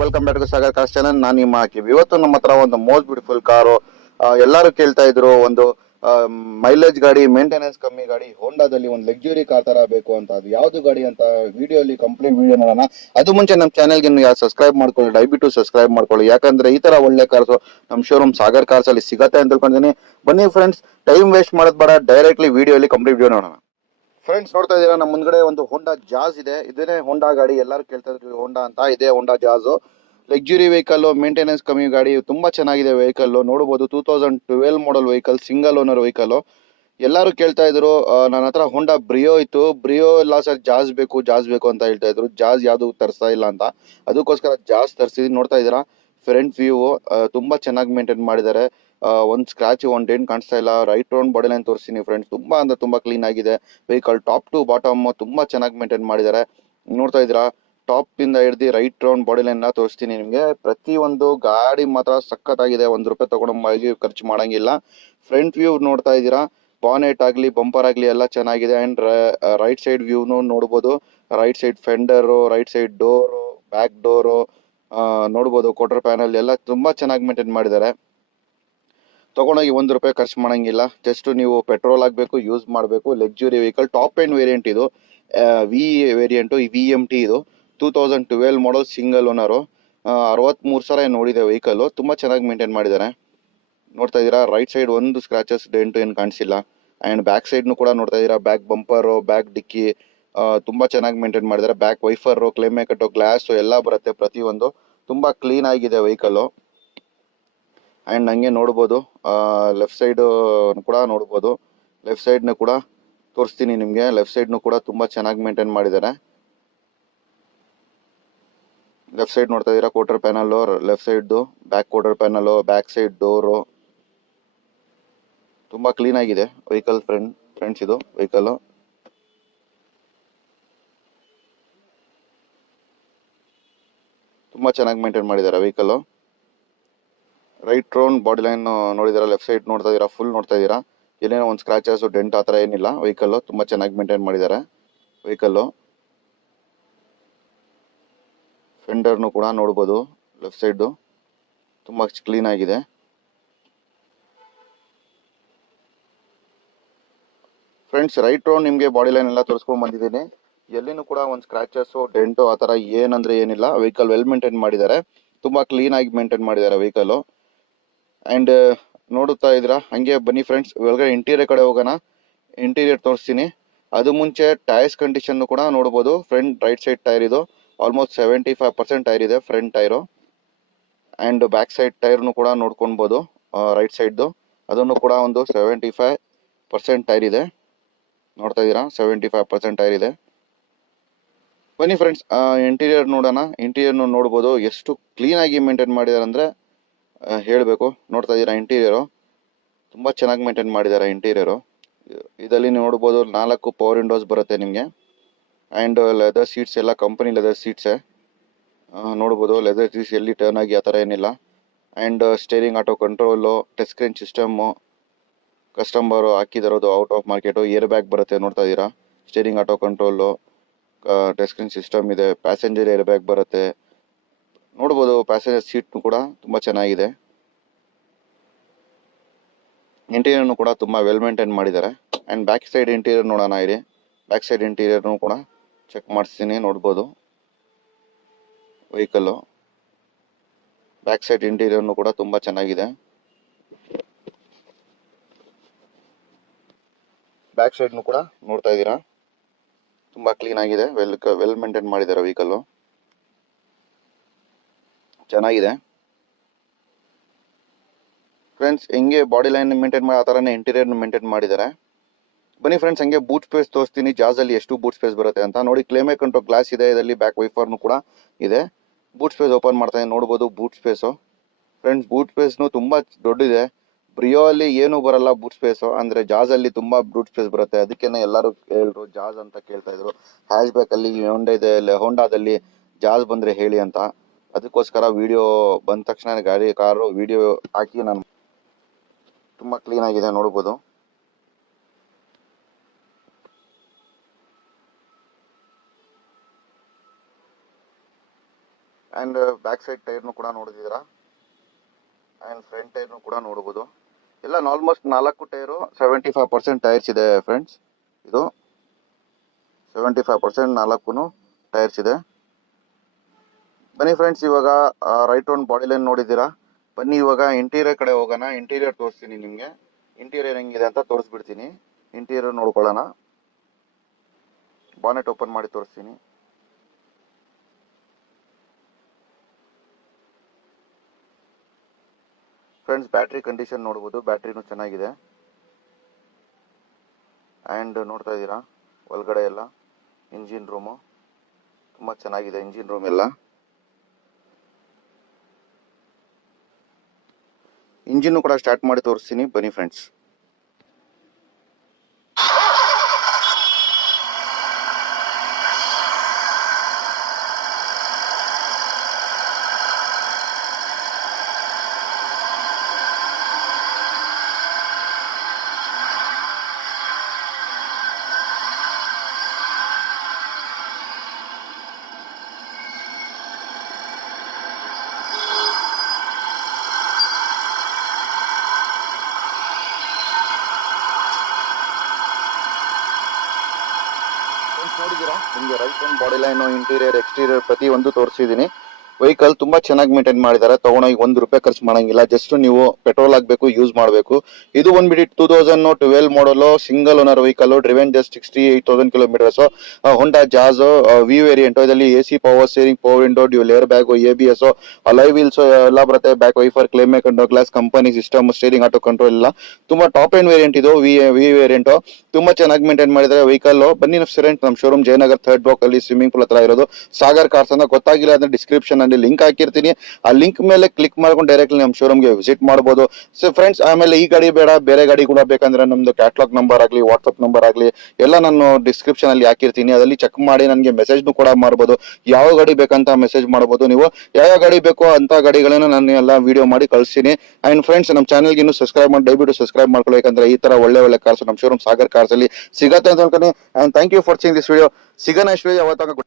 Welcome back to Sagar cars channel. ನಾನು ನಿಮ್ಮ ಹಾಕಿವಿ. ಇವತ್ತು ನಮ್ಮ ಹತ್ರ ಒಂದು ಮೋಸ್ಟ್ ಬ್ಯೂಟಿಫುಲ್ ಕಾರು. ಎಲ್ಲರೂ ಕೇಳ್ತಾ ಇದ್ರು, ಒಂದು ಮೈಲೇಜ್ ಗಾಡಿ, ಮೇಂಟೆನೆನ್ಸ್ ಕಮ್ಮಿ ಗಾಡಿ, ಹೋಂಡಾದಲ್ಲಿ ಒಂದು ಲಕ್ಸುರಿ ಕಾರ್ ತರ ಬೇಕು ಅಂತ. ಅದು ಯಾವ್ದು ಗಾಡಿ ಅಂತ ವಿಡಿಯೋಲಿ ಕಂಪ್ಲೀಟ್ ವಿಡಿಯೋ ನೋಡೋಣ. ಅದು ಮುಂಚೆ ನಮ್ಮ ಚಾನಲ್ಗೆ ಯಾರು ಸಬ್ಸ್ಕ್ರೈಬ್ ಮಾಡ್ಕೊಳ್ಳಿ, ದಯವಿಟ್ಟು ಸಬ್ಸ್ಕ್ರೈಬ್ ಮಾಡ್ಕೊಳ್ಳಿ. ಯಾಕಂದ್ರೆ ಈ ತರ ಒಳ್ಳೆ ಕಾರ್ಸ್ ನಮ್ಮ ಶೋರೂಮ್ ಸಾಗರ್ ಕಾರ್ಸ್ ಅಲ್ಲಿ ಸಿಗತ್ತೆ ಅಂತ ತಿಳ್ಕೊಂಡಿದ್ದೀನಿ. ಬನ್ನಿ ಫ್ರೆಂಡ್ಸ್, ಟೈಮ್ ವೇಸ್ಟ್ ಮಾಡೋದ್ ಬೇಡ, ಡೈರೆಕ್ಟ್ಲಿ ವಿಡಿಯೋಲಿ ಕಂಪ್ಲೀಟ್ ವಿಡಿಯೋ ನೋಡೋಣ. ಫ್ರೆಂಡ್ಸ್, ನೋಡ್ತಾ ಇದ್ದೀರಾ ನಮ್ಮ ಮುಂದ್ಗಡೆ ಒಂದು ಹೋಂಡಾ ಜಾಜ್ ಇದೆ. ಇದೇನೆ ಹೋಂಡಾ ಗಾಡಿ. ಎಲ್ಲರೂ ಕೇಳ್ತಾ ಇದ್ರು ಹೋಂಡಾ ಅಂತ. ಇದೆ ಹೋಂಡಾ ಜಾಜ್, ಲಕ್ಸುರಿ ವೆಹಿಕಲ್, ಮೇಂಟೆನೆನ್ಸ್ ಕಮ್ಮಿ ಗಾಡಿ, ತುಂಬಾ ಚೆನ್ನಾಗಿದೆ ವೆಹಿಕಲ್. ನೋಡಬಹುದು 2012 ಮಾಡಲ್ ವೆಹಿಕಲ್, ಸಿಂಗಲ್ ಓನರ್ ವೆಹಿಕಲ್. ಎಲ್ಲರೂ ಕೇಳ್ತಾ ಇದ್ರು, ನನ್ನ ಹತ್ರ ಹೋಂಡಾ ಬ್ರಿಯೋ ಇತ್ತು, ಬ್ರಿಯೋ ಇಲ್ಲ ಸರ್, ಜಾಜ್ ಬೇಕು ಜಾಜ್ ಬೇಕು ಅಂತ ಹೇಳ್ತಾ ಇದ್ರು. ಜಾಜ್ ಯಾವ್ದು ತರಿಸ್ತಾ ಇಲ್ಲ ಅಂತ, ಅದಕ್ಕೋಸ್ಕರ ಜಾಜ್ ತರಿಸಿದ್ವಿ. ನೋಡ್ತಾ ಇದ್ದೀರಾ ಫ್ರಂಟ್ ವ್ಯೂ ತುಂಬಾ ಚೆನ್ನಾಗಿ ಮೇಂಟೈನ್ ಮಾಡಿದ್ದಾರೆ. ಒಂದ್ ಸ್ಕ್ರಾಚ್, ಒಂದ್ ಡೆಂಟ್ ಕಾಣಿಸ್ತಾ ಇಲ್ಲ. ರೈಟ್ ರೌಂಡ್ ಬಾಡಿ ಲೈನ್ ತೋರಿಸ್ತೀನಿ ಫ್ರೆಂಡ್ಸ್. ತುಂಬಾ ಅಂದ್ರೆ ತುಂಬಾ ಕ್ಲೀನ್ ಆಗಿದೆ ವೆಹಿಕಲ್. ಟಾಪ್ ಟು ಬಾಟಮ್ ತುಂಬಾ ಚೆನ್ನಾಗಿ ಮೇಂಟೈನ್ ಮಾಡಿದ್ದಾರೆ. ನೋಡ್ತಾ ಇದ್ದೀರಾ, ಟಾಪ್ ಇಂದ ಹಿಡ್ದು ರೈಟ್ ರೌಂಡ್ ಬಾಡಿ ಲೈನ್ ತೋರಿಸ್ತೀನಿ ನಿಮ್ಗೆ. ಪ್ರತಿ ಒಂದು ಗಾಡಿ ಮಾತ್ರ ಸಖತ್ತಾಗಿದೆ. ₹1 ತಗೊಂಡು ಖರ್ಚು ಮಾಡಂಗಿಲ್ಲ. ಫ್ರಂಟ್ ವ್ಯೂ ನೋಡ್ತಾ ಇದ್ದೀರಾ, ಬಾನೆಟ್ ಆಗ್ಲಿ, ಬಂಪರ್ ಆಗ್ಲಿ ಎಲ್ಲ ಚೆನ್ನಾಗಿದೆ. ಅಂಡ್ ರೈಟ್ ಸೈಡ್ ವ್ಯೂನು ನೋಡ್ಬೋದು. Right side fender, right side door, back door ನೋಡ್ಬೋದು. ಕ್ವಾರ್ಟರ್ ಪ್ಯಾನಲ್ ಎಲ್ಲ ತುಂಬಾ ಚೆನ್ನಾಗಿ ಮೇಂಟೈನ್ ಮಾಡಿದ್ದಾರೆ. ತಗೊಂಡೋಗಿ ₹1 ಖರ್ಚು ಮಾಡಂಗಿಲ್ಲ. ಜಸ್ಟ್ ನೀವು ಪೆಟ್ರೋಲ್ ಹಾಕ್ಬೇಕು, ಯೂಸ್ ಮಾಡಬೇಕು. Luxury vehicle, top end variant ಇದು. ವಿ ವೇರಿಯಂಟ್, VMT ಇದು. 2012 ಮಾಡಲ್, ಸಿಂಗಲ್ ಓನರು. 63,000 ನೋಡಿದೆ ವೆಹಿಕಲ್. ತುಂಬಾ ಚೆನ್ನಾಗಿ ಮೇಂಟೈನ್ ಮಾಡಿದ್ದಾರೆ. ನೋಡ್ತಾ ಇದ್ದೀರಾ, ರೈಟ್ ಸೈಡ್ ಒಂದು ಸ್ಕ್ರಾಚಸ್, ಡೆಂಟು ಏನು ಕಾಣಿಸಿಲ್ಲ. ಅಂಡ್ ಬ್ಯಾಕ್ ಸೈಡ್ನು ಕೂಡ ನೋಡ್ತಾ ಇದ್ದೀರಾ, ಬ್ಯಾಕ್ ಬಂಪರು, ಬ್ಯಾಕ್ ಡಿಕ್ಕಿ ತುಂಬಾ ಚೆನ್ನಾಗಿ ಮೇಂಟೈನ್ ಮಾಡಿದ್ದಾರೆ. ಬ್ಯಾಕ್ ವೈಫರು, ಕ್ಲೇಮ್ ಕಟ್ಟು, ಗ್ಲಾಸು ಎಲ್ಲ ಬರುತ್ತೆ. ಪ್ರತಿಯೊಂದು ತುಂಬಾ ಕ್ಲೀನ್ ಆಗಿದೆ ವೆಹಿಕಲ್. ಅಂಡ್ ಹಂಗೆ ನೋಡ್ಬೋದು, ಲೆಫ್ಟ್ ಸೈಡ್ ಕೂಡ ನೋಡ್ಬೋದು. ಲೆಫ್ಟ್ ಸೈಡ್ನ ಕೂಡ ತೋರಿಸ್ತೀನಿ ನಿಮಗೆ. ಲೆಫ್ಟ್ ಸೈಡ್ನು ಕೂಡ ತುಂಬಾ ಚೆನ್ನಾಗಿ ಮೇಂಟೈನ್ ಮಾಡಿದ್ದಾರೆ. ಲೆಫ್ಟ್ ಸೈಡ್ ನೋಡ್ತಾ ಇದ್ದೀರಾ, ಕ್ವಾರ್ಟರ್ ಪ್ಯಾನಲ್, ಲೆಫ್ಟ್ ಸೈಡ್ದು back quarter panel, back side door ತುಂಬಾ ಕ್ಲೀನ್ ಆಗಿದೆ ವೆಹಿಕಲ್. ಫ್ರೆಂಡ್ಸ್ ಇದು ವೆಹಿಕಲ್ ತುಂಬಾ ಚೆನ್ನಾಗಿ ಮೇಂಟೈನ್ ಮಾಡಿದ್ದಾರೆ vehicle. Right round body line ನೋಡಿದಿರಾ, ಲೆಫ್ಟ್ ಸೈಡ್ ನೋಡ್ತಾ ಇದೀರಾ, ಫುಲ್ ನೋಡ್ತಾ ಇದೀರಾ. ಏನೇನೋ ಒಂದು ಸ್ಕ್ರಾಚಸ್, ಡೆಂಟ್ ಆ ಥರ ಏನಿಲ್ಲ. ವೆಹಿಕಲ್ ತುಂಬಾ ಚೆನ್ನಾಗಿ ಮೇಂಟೈನ್ ಮಾಡಿದ್ದಾರೆ ವೆಹಿಕಲ್. ಫೆಂಡರ್ನು ಕೂಡ ನೋಡ್ಬೋದು, ಲೆಫ್ಟ್ ಸೈಡ್ ತುಂಬಾ ಕ್ಲೀನ್ ಆಗಿದೆ. ಫ್ರೆಂಡ್ಸ್, ರೈಟ್ ರೌಂಡ್ ನಿಮಗೆ ಬಾಡಿ ಲೈನ್ ಎಲ್ಲ ತೋರಿಸ್ಕೊಂಡ್ ಬಂದಿದ್ದೀನಿ. ಎಲ್ಲಿನೂ ಕೂಡ ಒಂದು ಸ್ಕ್ರಾಚಸ್, ಡೆಂಟು ಆ ಥರ ಏನಂದ್ರೆ ಏನಿಲ್ಲ. ವೆಹಿಕಲ್ ವೆಲ್ ಮೇಂಟೈನ್ ಮಾಡಿದ್ದಾರೆ. ತುಂಬಾ ಕ್ಲೀನ್ ಆಗಿ ಮೇಂಟೈನ್ ಮಾಡಿದ್ದಾರೆ ವೆಹಿಕಲ್. ಅಂಡ್ ನೋಡುತ್ತಾ ಇದ್ದೀರಾ, ಹಂಗೆ ಬನ್ನಿ ಫ್ರೆಂಡ್ಸ್, ಒಳಗಡೆ ಇಂಟೀರಿಯರ್ ಕಡೆ ಹೋಗೋಣ. ಇಂಟೀರಿಯರ್ ತೋರಿಸ್ತೀನಿ. ಅದು ಮುಂಚೆ ಟೈರ್ಸ್ ಕಂಡೀಷನ್ ಕೂಡ ನೋಡ್ಬೋದು. ಫ್ರಂಟ್ ರೈಟ್ ಸೈಡ್ ಟೈರ್ ಇದು ಆಲ್ಮೋಸ್ಟ್ 75% ಟೈರ್ ಇದೆ, front tyre. And back side ಟೈರ್ನು ಕೂಡ ನೋಡ್ಕೊಳ್ಬೋದು, ರೈಟ್ ಸೈಡ್ದು. ಅದನ್ನು ಕೂಡ ಒಂದು 75% ಟೈರ್ ಇದೆ. ನೋಡ್ತಾ ಇದ್ದೀರಾ, 75% ಟೈರ್ ಇದೆ. ಬನ್ನಿ ಫ್ರೆಂಡ್ಸ್, ಇಂಟೀರಿಯರ್ ನೋಡೋಣ. ಇಂಟೀರಿಯರ್ ನೋಡ್ಬೋದು, ಎಷ್ಟು ಕ್ಲೀನ್ ಆಗಿ ಮೇಂಟೈನ್ ಮಾಡಿದ್ದಾರೆ ಅಂದ್ರೆ ಹೇಳಬೇಕು. ನೋಡ್ತಾ ಇದ್ದೀರಾ, ಇಂಟೀರಿಯರು ತುಂಬಾ ಚೆನ್ನಾಗಿ ಮೇಂಟೈನ್ ಮಾಡಿದ್ದಾರೆ. ಇಂಟೀರಿಯರು ಇದರಲ್ಲಿ ನೋಡ್ಬೋದು 4 ಪವರ್ ವಿಂಡೋಸ್ ಬರುತ್ತೆ ನಿಮಗೆ. ಅಂಡ್ ಲೆದರ್ ಸೀಟ್ಸ್ ಎಲ್ಲ ಕಂಪನಿ ಲೆದರ್ ಸೀಟ್ಸೇ. ನೋಡ್ಬೋದು, ಲೆದರ್ ಸೀಟ್ಸ್ ಎಲ್ಲಿ ಟರ್ನ್ ಆಗಿ ಆ ಥರ ಏನಿಲ್ಲ. And steering auto control, touch screen system customer ಹಾಕಿದಿರೋದು, out of market. Air bag ಬರುತ್ತೆ, ನೋಡ್ತಾ ಇದ್ದೀರಾ. Steering auto control, touch screen system ಇದೆ. ಪ್ಯಾಸೆಂಜರ್ ಏರ್ ಬ್ಯಾಗ್ ಬರುತ್ತೆ. ನೋಡ್ಬೋದು, ಪ್ಯಾಸೆಂಜರ್ ಸೀಟ್ ಕೂಡ ತುಂಬಾ ಚೆನ್ನಾಗಿದೆ. ಇಂಟೀರಿಯರ್ನು ಕೂಡ ತುಂಬಾ ವೆಲ್ ಮೇಂಟೈನ್ ಮಾಡಿದ್ದಾರೆ. ಅಂಡ್ ಬ್ಯಾಕ್ ಸೈಡ್ ಇಂಟೀರಿಯರ್ ನೋಡೋಣ ಇರಿ. ಬ್ಯಾಕ್ ಸೈಡ್ ಇಂಟೀರಿಯರ್ನು ಕೂಡ ಚೆಕ್ ಮಾಡಿಸ್ತೀನಿ. ನೋಡ್ಬೋದು ವೆಹಿಕಲ್ ಬ್ಯಾಕ್ ಸೈಡ್ ಇಂಟೀರಿಯರ್ನು ಕೂಡ ತುಂಬಾ ಚೆನ್ನಾಗಿದೆ. ಬ್ಯಾಕ್ ಸೈಡ್ನು ಕೂಡ ನೋಡ್ತಾ ಇದ್ದೀರಾ, ತುಂಬಾ ಕ್ಲೀನ್ ಆಗಿದೆ. ವೆಲ್ ಮೇಂಟೈನ್ ಮಾಡಿದ್ದಾರೆ ವೆಹಿಕಲ್, ಚೆನ್ನಾಗಿದೆ. ಫ್ರೆಂಡ್ಸ್, ಹೆಂಗೆ ಬಾಡಿ ಲೈನ್ ಮೇಂಟೈನ್ ಮಾಡಿ ಆ ಥರನೇ ಇಂಟೀರಿಯರ್ ಮೇಂಟೈನ್ ಮಾಡಿದ್ದಾರೆ. ಬನ್ನಿ ಫ್ರೆಂಡ್ಸ್, ಹಂಗೆ ಬೂಟ್ ಸ್ಪೇಸ್ ತೋರಿಸ್ತೀನಿ. ಜಾಜಲ್ಲಿ ಎಷ್ಟು ಬೂಟ್ ಸ್ಪೇಸ್ ಬರುತ್ತೆ ಅಂತ ನೋಡಿ. ಕ್ಲೇಮೇ ಕಂಟ್ರೋ ಗ್ಲಾಸ್ ಇದೆ ಇದರಲ್ಲಿ. ಬ್ಯಾಕ್ ವೈಫರ್ನು ಕೂಡ ಇದೆ. ಬೂಟ್ ಸ್ಪೇಸ್ ಓಪನ್ ಮಾಡ್ತಾ ನೋಡ್ಬೋದು, ಬೂಟ್ ಸ್ಪೇಸು. ಫ್ರೆಂಡ್ಸ್, ಬೂಟ್ ಸ್ಪೇಸ್ನು ತುಂಬಾ ದೊಡ್ಡದಿದೆ. ಬ್ರಿಯೋ ಅಲ್ಲಿ ಏನು ಬರಲ್ಲ ಬೂಟ್ ಸ್ಪೇಸು, ಅಂದ್ರೆ ಜಾಜ್ ಅಲ್ಲಿ ತುಂಬಾ ಬೂಟ್ ಸ್ಪೇಸ್ ಬರುತ್ತೆ. ಅದಕ್ಕೇನೆ ಎಲ್ಲರೂ ಹೇಳಿದ್ರು ಜಾಜ್ ಅಂತ ಕೇಳ್ತಾ ಇದ್ರು. ಹ್ಯಾಶ್ ಬ್ಯಾಕ್ ಅಲ್ಲಿ ಹೋಂಡಾದಲ್ಲಿ ಜಾಜ್ ಬಂದ್ರೆ ಹೇಳಿ ಅಂತ. ಅದಕ್ಕೋಸ್ಕರ ವಿಡಿಯೋ ಬಂದ ತಕ್ಷಣ ಕಾರು ವಿಡಿಯೋ ಹಾಕಿ ನಾನು. ತುಂಬಾ ಕ್ಲೀನ್ ಆಗಿದೆ, ನೋಡ್ಬೋದು. ಆ್ಯಂಡ್ ಬ್ಯಾಕ್ ಸೈಡ್ ಟೈರ್ನು ಕೂಡ ನೋಡಿದ್ದೀರಾ, ಆ್ಯಂಡ್ ಫ್ರಂಟ್ ಟೈರ್ನು ಕೂಡ ನೋಡ್ಬೋದು. ಎಲ್ಲ ಆಲ್ಮೋಸ್ಟ್ 4 ಟೈರು 75% ಟೈರ್ಸ್ ಇದೆ ಫ್ರೆಂಡ್ಸ್. ಇದು 75% 4 ಟೈರ್ಸ್ ಇದೆ. ಬನ್ನಿ ಫ್ರೆಂಡ್ಸ್, ಇವಾಗ ರೈಟ್ ರೌಂಡ್ ಬಾಡಿ ಲೈನ್ ನೋಡಿದ್ದೀರಾ. ಬನ್ನಿ ಇವಾಗ ಇಂಟೀರಿಯರ್ ಕಡೆ ಹೋಗೋಣ. ಇಂಟೀರಿಯರ್ ತೋರಿಸ್ತೀನಿ ನಿಮಗೆ. ಇಂಟೀರಿಯರ್ ಹೆಂಗಿದೆ ಅಂತ ತೋರಿಸ್ಬಿಡ್ತೀನಿ. ಇಂಟೀರಿಯರ್ ನೋಡ್ಕೊಳ್ಳೋಣ. ಬಾನೆಟ್ ಓಪನ್ ಮಾಡಿ ತೋರಿಸ್ತೀನಿ. ಫ್ರೆಂಡ್ಸ್, ಬ್ಯಾಟ್ರಿ ಕಂಡೀಷನ್ ನೋಡ್ಬೋದು. ಬ್ಯಾಟ್ರಿನೂ ಚೆನ್ನಾಗಿದೆ. ಆ್ಯಂಡ್ ನೋಡ್ತಾ ಇದ್ದೀರಾ ಒಳಗಡೆ ಎಲ್ಲ ಇಂಜಿನ್ ರೂಮು ತುಂಬ ಚೆನ್ನಾಗಿದೆ. ಇಂಜಿನ್ ರೂಮ್ ಎಲ್ಲ ಇಂಜಿನ್ನು ಕೂಡ ಸ್ಟಾರ್ಟ್ ಮಾಡಿ ತೋರಿಸ್ತೀನಿ. ಬನ್ನಿ ಫ್ರೆಂಡ್ಸ್. ನೋಡಿದ್ದೀರಾ, ನಿಮಗೆ ರೈಟ್ ಒಂದು ಬಾಡಿ ಲೈನ್, ಇಂಟೀರಿಯರ್, ಎಕ್ಸ್ಟೀರಿಯರ್ ಪ್ರತಿ ಒಂದು ತೋರಿಸಿದ್ದೀನಿ. ವೆಹಿಕಲ್ ತುಂಬಾ ಚೆನ್ನಾಗಿ ಮೇಂಟೈನ್ ಮಾಡಿದ್ದಾರೆ. ತಗೊಂಡೋಗಿ ₹1 ಖರ್ಚು ಮಾಡಂಗಿಲ್ಲ. ಜಸ್ಟ್ ನೀವು ಪೆಟ್ರೋಲ್ ಹಾಕಬೇಕು, ಯೂಸ್ ಮಾಡಬೇಕು. ಇದು ಬಂದ್ಬಿಟ್ಟು 2012 ಮಾಡಲು, single owner vehicle, driven just 68,000 kilometres. Honda Jazz V variant. ಇದರಲ್ಲಿ AC, power steering, power window, dual air bag, ABS, alloy wheels ಎಲ್ಲ ಬರುತ್ತೆ. Back wiper, claim control glass, company system, steering auto control ಎಲ್ಲ ತುಂಬಾ top end variant. ಇದು V variant ತುಂಬಾ ಚೆನ್ನಾಗಿ maintain ಮಾಡಿದ್ದಾರೆ vehicle. ಬನ್ನಿ ಫ್ರೆಂಡ್ಸ್, ನಮ್ಮ ಶೋರೂಮ್ ಜಯನಗರ್ 3rd ಬ್ಲಾಕ್ ಅಲ್ಲಿ ಸ್ವಿಮ್ಮಿಂಗ್ ಪೂಲ್ ಹತ್ರ ಇರೋದು. ಸಾಗರ್ ಕಾರ್ಸ್ ಅಂತ. ಗೊತ್ತಾಗಿಲ್ಲ ಅಂದ್ರೆ ಡಿಸ್ಕ್ರಿಪ್ಷನ್ ಅಲ್ಲಿ ಲಿಂಕ್ ಹಾಕಿರ್ತೀನಿ. ಆ ಲಿಂಕ್ ಮೇಲೆ ಕ್ಲಿಕ್ ಮಾಡ್ಕೊಂಡು ಡೈರೆಕ್ಟ್ಲಿ ನಮ್ಮ ಶೋರೂಮ್ಗೆ ವಿಸಿಟ್ ಮಾಡಬಹುದು. ಸೊ ಫ್ರೆಂಡ್ಸ್, ಆಮೇಲೆ ಈ ಗಾಡಿ ಬೇಡ, ಬೇರೆ ಗಾಡಿ ಕೂಡ ಬೇಕಂದ್ರೆ ನಮ್ದು ಕ್ಯಾಟ್ಲಾಗ್ ನಂಬರ್ ಆಗಲಿ, ವಾಟ್ಸ್ಆಪ್ ನಂಬರ್ ಆಗಲಿ ಎಲ್ಲ ನಾನು ಡಿಸ್ಕ್ರಿಪ್ಷನ್ ಅಲ್ಲಿ ಹಾಕಿರ್ತೀನಿ. ಅದರಲ್ಲಿ ಚೆಕ್ ಮಾಡಿ ನನಗೆ ಮೆಸೇಜ್ನು ಕೂಡ ಮಾಡ್ಬೋದು. ಯಾವ ಗಾಡಿ ಬೇಕಂತ ಮೆಸೇಜ್ ಮಾಡ್ಬೋದು ನೀವು. ಯಾವ ಗಾಡಿ ಬೇಕೋ ಅಂತ ಗಾಡಿಗಳನ್ನ ನಾನು ಎಲ್ಲ ವಿಡಿಯೋ ಮಾಡಿ ಕಳಿಸ್ತೀನಿ. ಅಂಡ್ ಫ್ರೆಂಡ್ಸ್, ನಮ್ಮ ಚಾನಲ್ಗೆ ಇನ್ನೂ ಸಬ್ಸ್ಕ್ರೈಬ್ ಮಾಡಿ, ದಯವಿಟ್ಟು ಸಬ್ಸ್ಕ್ರೈಬ್ ಮಾಡ್ಕೊಳ್ಬೇಕಂದ್ರೆ ಈ ತರ ಒಳ್ಳೆ ಕಾರ್ಸ್ ನಮ್ಮ ಶೋರೂಮ್ ಸಾಗರ್ ಕಾರ್ಸ್ ಅಲ್ಲಿ ಸಿಗತ್ತೆ ಅಂತ ಅನ್ಕೊಂಡು. And thank you for watching this video. ಸಿಗೋಣ ಇಷ್ಟು ಯಾವತ್ತಾಗ.